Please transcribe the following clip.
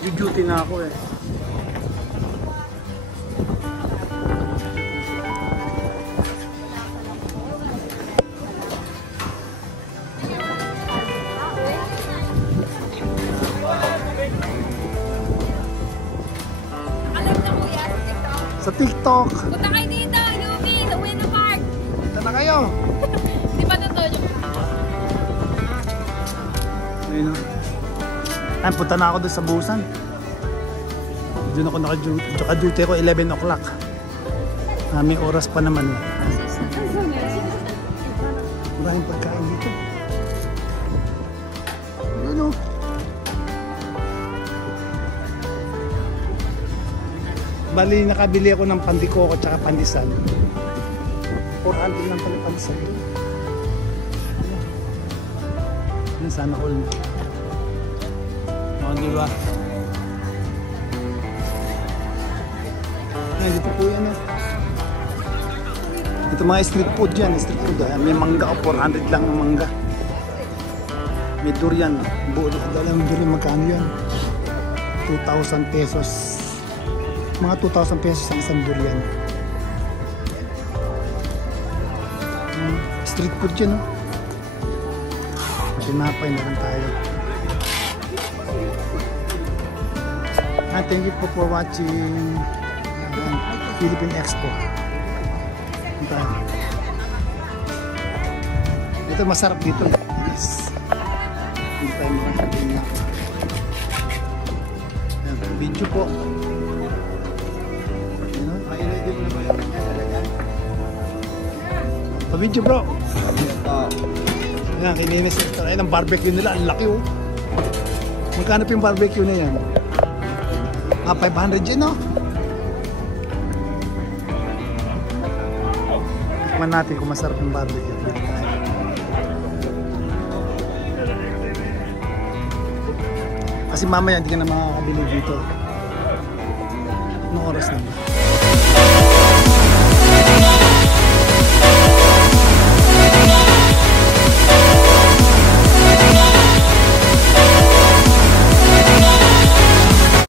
Duty na ako eh. Sa TikTok. Punta kayo dito, Luby, sa Winter Park. Punta na kayo. Di ba totoo yung... Ayun o. Ay, punta na ako doon sa Busan. Doon ako naka-duty ko 11 o'clock. May oras pa naman. Maraming pagkain dito. Ayun o. Bali, nakabili ako ng pandikoko at saka pandesal. 400 lang pala pandesal. Yan, sana all. O, diba? Ayan, dito po yan. Ito mga street food yan. Street food. May mangga o 400 lang ang mangga. May durian. Buo dalang durian. Magkano yan? 2,000 pesos. Mga 2,000 pesos ang isang durian. Street food yan. Sinapay na lang tayo. Thank you for watching Philippine Expo. Ito masarap dito. Yes. Hindi tayo makakain na. Video po. Pa-video bro. Ayan, kininis ito. Ayan ang barbecue nila. Ang laki oh. Magkano pa yung barbecue na yan? 500 yun oh. Tikman natin kung masarap yung barbecue. Kasi mamaya hindi ka na makakabili dito. Anong oras naman?